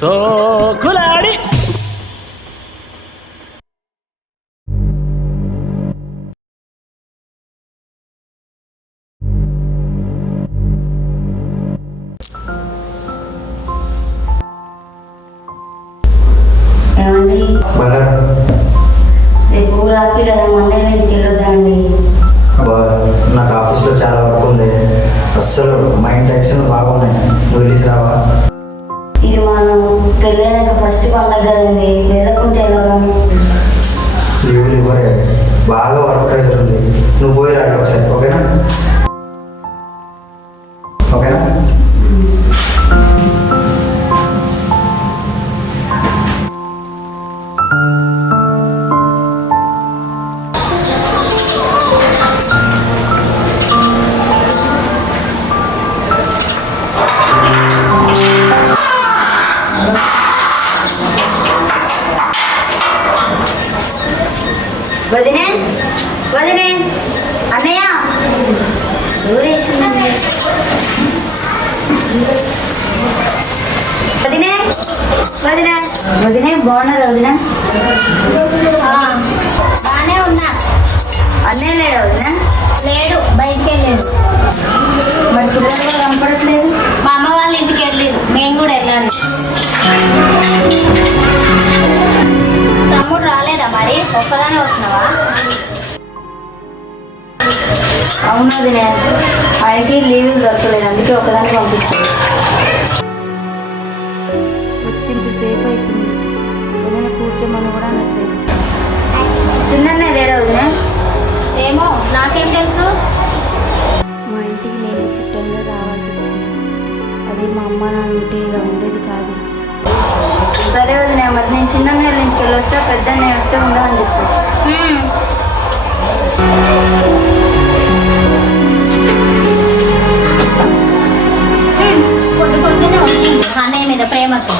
సోకులాడి ఏమండి రేపు రాకి కదా మండే ఇంటికి వెళ్ళొద్దా అండి? నాకు ఆఫీస్లో చాలా వర్క్ ఉంది, అస్సలు మైండ్ టెన్షన్ బాగున్నాయి. నువ్వు వెళ్ళి రావా? ఇది మనం పెళ్ళైనాక ఫస్ట్ పండగ కదండి, వెళ్ళకుంటే ఎలాగా? లీవులు ఇవ్వరే, బాగా వర్క్ ప్రెషర్ ఉంది. నువ్వు పోయి రాదు ఒకసారి, ఓకేనా? ఓకేనా? వదినే వదినే అన్నయ్య దూరేసిందండి. వదినే వదినే వదినే బాగున్నారు వదినా? బాగానే ఉన్నా. అన్నయ్య లేడా వదినా? లేడు, బయటికి వెళ్ళాడు. మరి పిల్లలు కూడా కనపడట్లేదు. మా అమ్మ వాళ్ళ ఇంటికి వెళ్ళారు, మేము కూడా వెళ్ళాలి. తమ్ముడు రాలేదా మరి? ఒక్కదానే వచ్చినావా? అవును వదినే, ఆయనకి లీవ్ దొరకలేదు, అందుకే ఒకదాన్ని పంపించాను. వచ్చింతసేపు అవుతుంది, వదిన కూర్చోమని కూడా అనట్లేదు. చిన్న లేడా వదినా? ఏమో, నాకేం తెలుసు. మా ఇంటికి నేను చుట్టంలో రావాల్సి వచ్చింది. అది మా అమ్మ నాన్న ఉంటే ఇలా ఉండేది కాదు. సరే వదినా, మరి నేను చిన్న ఇంటికి వెళ్ళి వస్తే పెద్ద నేను వస్తే ఉండవని చెప్పు. పొద్దునే వచ్చింది అన్నయ్య మీద ప్రేమతో.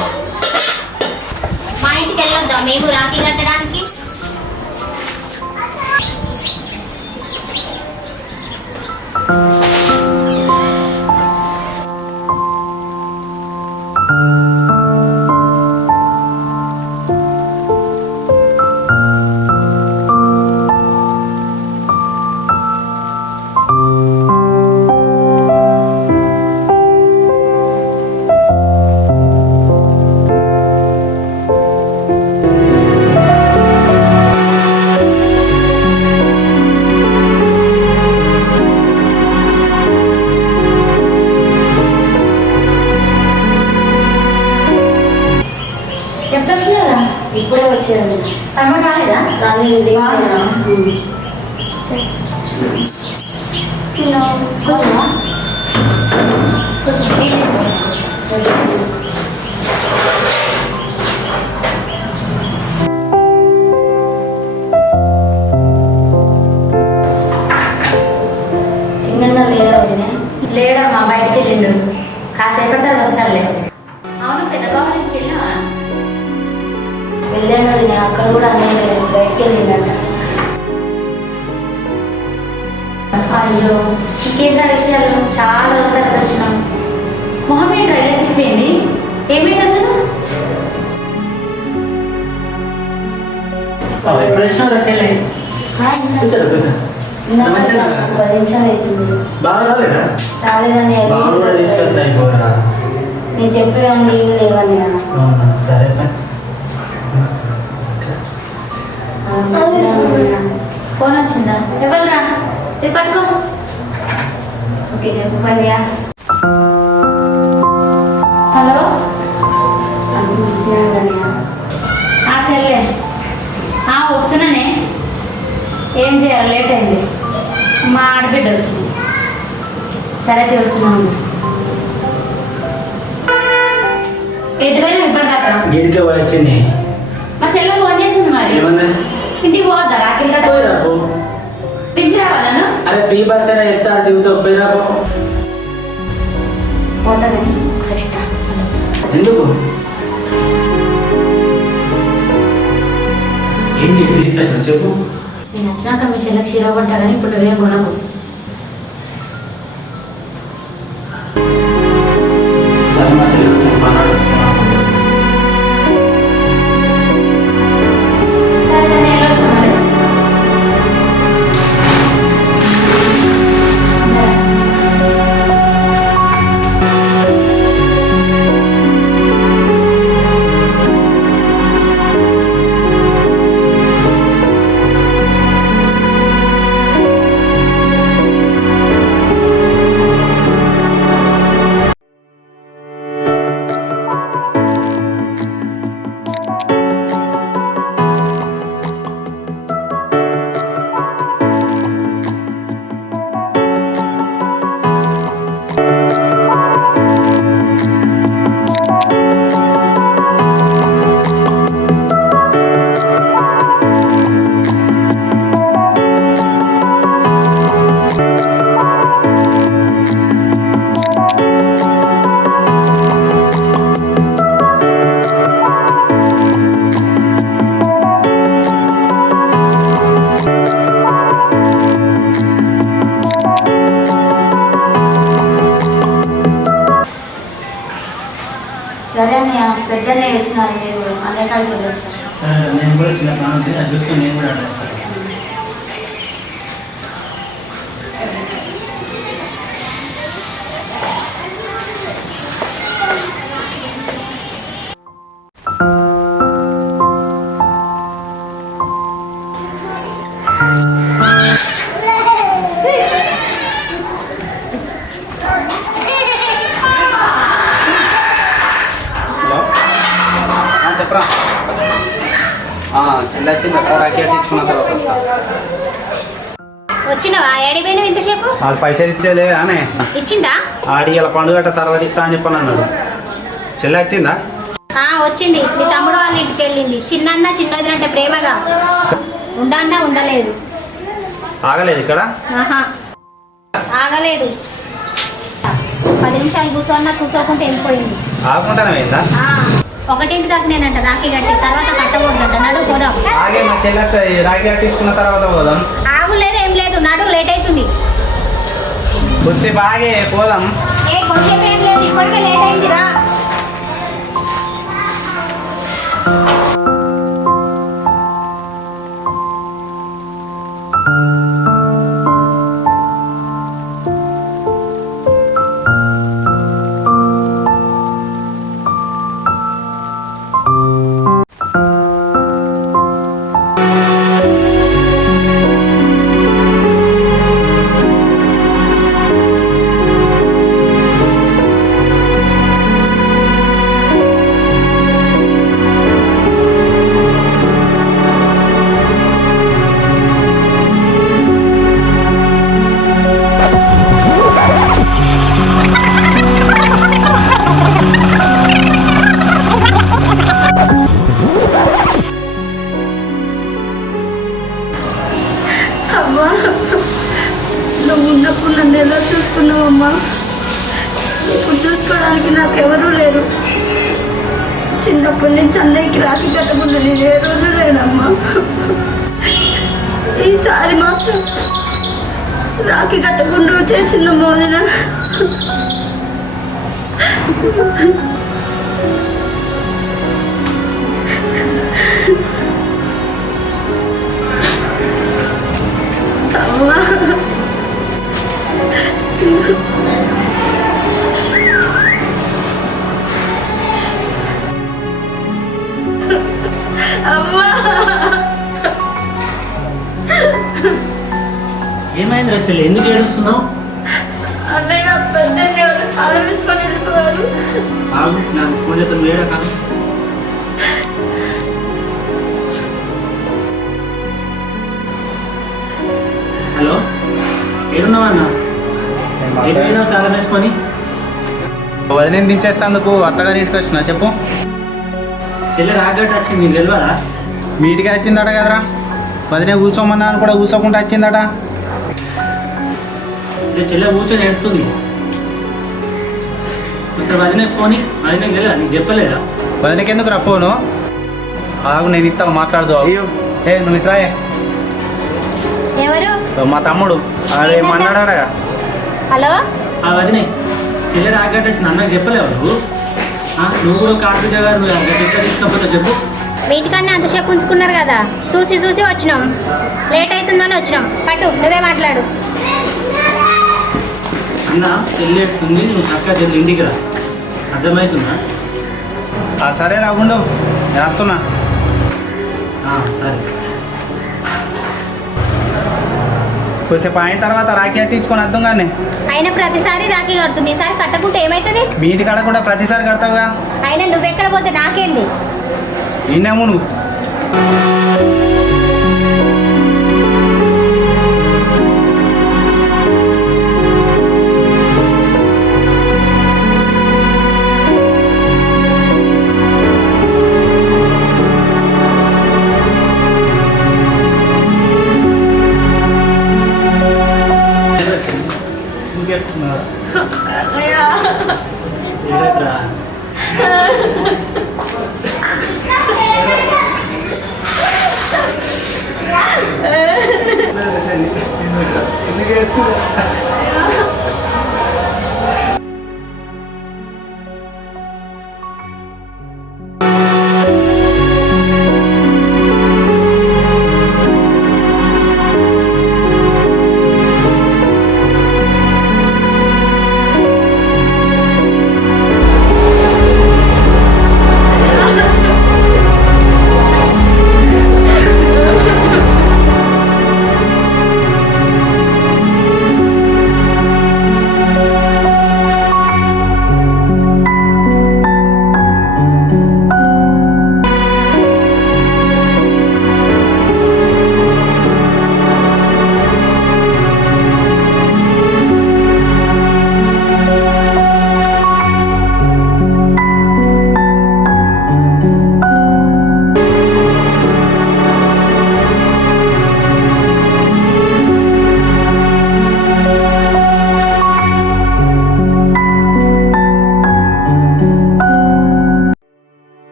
మా ఇంటికి వెళ్ళొద్దా మేము రాఖీ కట్టడానికి? ఇప్పుడే వచ్చేది. తమ్ముడు రాలేదా? రాలేదు. కూర్చోమా, కూర్చో. చిన్న లేడా వదినా? లేడమ్మా, బయటికి వెళ్ళిండు. కాసేపటి తర్వాత వస్తాడులే. అవును, పెద్ద బాబు ఇంటికి వెళ్ళావా? వెళ్ళాను వదినా, అక్కడ కూడా అన్నీ బయటికి వెళ్ళిందట. అయ్యో, ఇంకేంటా విషయాలు? చాలా రోజుల తర్వాత వచ్చినాం. మొహం ఏంటో ఇలా చెప్పిపోయింది, ఏమైంది అసలు? ఎప్పుడు వచ్చినావు చెల్లె? 10 నిమిషాలు అవుతుంది. బాగా రాలేదా? రాలేదని తీసుకెళ్తా అయిపోరా. నేను చెప్పేవాడిని లీవ్ లేవని. సరే ఫోన్ వచ్చిందా? ఎవరురా? ఇది పట్టుకో. ఓకే చెప్పండియా. హలో, మంచిగా చెల్లె. వస్తున్నానే. ఏం చేయాలి, లేట్ అయింది. మా ఆడబిడ్డ వచ్చింది. సరే వస్తున్నాను. ఎటువైనా ఇప్పటిదాకా గిడికే వచ్చింది. మా చెల్లె ఫోన్ చేసింది. మరి ఇంటికి పోవద్దా? రాకెళ్ళ దించి రావాలను. అరే ఫ్రీ బస్ అయినా చెప్తాడు, దిగుతావు. పోయిరా పోతా కానీ ఒకసారి ఎక్కడ ఎందుకు? ఏంటి డిస్కషన్ చెప్పు. నేను వచ్చినాక మీ చెల్లెకి చీర కొంటా కానీ ఇప్పుడు నువ్వేం కొనకు. సరే మా చెల్లెలు చెప్పన్నాడు. సరే అన్నయ్య పెద్దన్నయ్య వచ్చినారు మీరు అన్నయ్య కాడికి వెళ్ళొస్తాను. సరే నేను కూడా చిన్న ప్లాన్ ఉంది అది చూసుకొని నేను కూడా అడ్రస్తాను. చెప్పరా చెల్లి వచ్చింది అక్కడ రాకి తీసుకున్న తర్వాత వస్తా. వచ్చినావా? ఏడిపోయినావు ఇంతసేపు? వాళ్ళు పైసలు ఇచ్చేలే అని ఇచ్చిందా? ఆడి ఇలా పండుగ తర్వాత ఇస్తా అని చెప్పని అన్నాడు. చెల్లి వచ్చిందా? వచ్చింది. మీ తమ్ముడు వాళ్ళ ఇంటికి వెళ్ళింది. చిన్న చిన్నది అంటే ప్రేమగా ఉండన్నా ఉండలేదు. ఆగలేదు ఇక్కడ ఆగలేదు. 10 నిమిషాలు కూర్చోన్నా కూర్చోకుంటే వెళ్ళిపోయింది. ఆగకుండానే పోయిందా? 1 దాకా నేనంట రాఖీ కట్టి తర్వాత కట్టకూడదంట. నడు పోదాం. ఆగే మా చెల్లి రాకి కట్టించుకున్న తర్వాత పోదాం. ఆగులేదు ఏం లేదు, నడు లేట్ అవుతుంది. కొద్దిసేపు ఆగే పోదాం. కొంచెం ఏం లేదు, ఇప్పటికే లేట్ అయిందిరా. అమ్మా నువ్వు ఉన్నప్పుడు నన్ను ఎలా చూసుకున్నావమ్మా? ఇప్పుడు చూసుకోవడానికి నాకెవరూ లేరు. చిన్నప్పటి నుంచి అన్నయ్యకి రాఖీ కట్టకుండా నేను ఏ రోజు లేనమ్మా. ఈసారి మాత్రం రాఖీ కట్టకుండా చేసిందమ్మా వదిన. అమ్మా అమ్మా ఏమైంది చెల్లి, ఎందుకు ఏడుస్తున్నావు? అన్నయ్య పెద్దన్నయ్య వాళ్ళు చాలా వేసుకొని వెళ్ళిపోయారు. ఆగు, నాకు ఫోన్ చేస్తాను లేడా కాదు. హలో, ఏడున్నావా అన్న? ఏమైనా తాళం వేసుకొని వదిలేని దించేస్తందుకు అత్తగారి ఇంటికి వచ్చిన చెప్పు. చెల్లె రాగట్టు వచ్చింది, నీకు తెలియదా? మీ ఇంటికి వచ్చిందట కదరా. వదిలే కూర్చోమన్నాను కూడా కూర్చోకుండా వచ్చిందట. అంటే చెల్లె కూర్చొని ఎడుతుంది. ఒకసారి వదిన ఫోన్ వదిన తెలియదా, నీకు చెప్పలేదా? వదినకి ఎందుకు రా ఫోను? ఆగు నేను ఇస్తావు మాట్లాడదు. ఏ నువ్వు ఇట్రాయే. ఎవరు? మా తమ్ముడు అదే మన్నాడా. హలో, ఆ వదినే చెల్లె రాగట్టు వచ్చింది, అన్నకు చెప్పలేవు నువ్వు? నువ్వు కూడా కార్పొరేట్ గారు నువ్వు ఎట్లా తీసుకపోతే చెప్పు. వీటికన్నా అంతసేపు ఉంచుకున్నారు కదా, చూసి వచ్చినాం. లేట్ అవుతుందని వచ్చినాం. పట్టు, నువ్వే మాట్లాడు. అన్న చెల్లి ఎడుతుంది, నువ్వు చక్కగా చెల్లి ఇంటికి రా. అర్థమవుతుందా? సరే రాకుండా నేను వస్తున్నా. సరే. కొద్దిసేపు అయిన తర్వాత రాఖీ కట్టించుకొని వద్దాం కానీ. అయినా ప్రతిసారి రాఖీ కడుతుంది, ఈసారి కట్టకుంటే ఏమవుతుంది? మీ ఇంటి కాడ కూడా ప్రతిసారి కడతావుగా. అయినా నువ్వెక్కడ పోతే నాకేంది? విన్నాము నువ్వు. ఎందుకు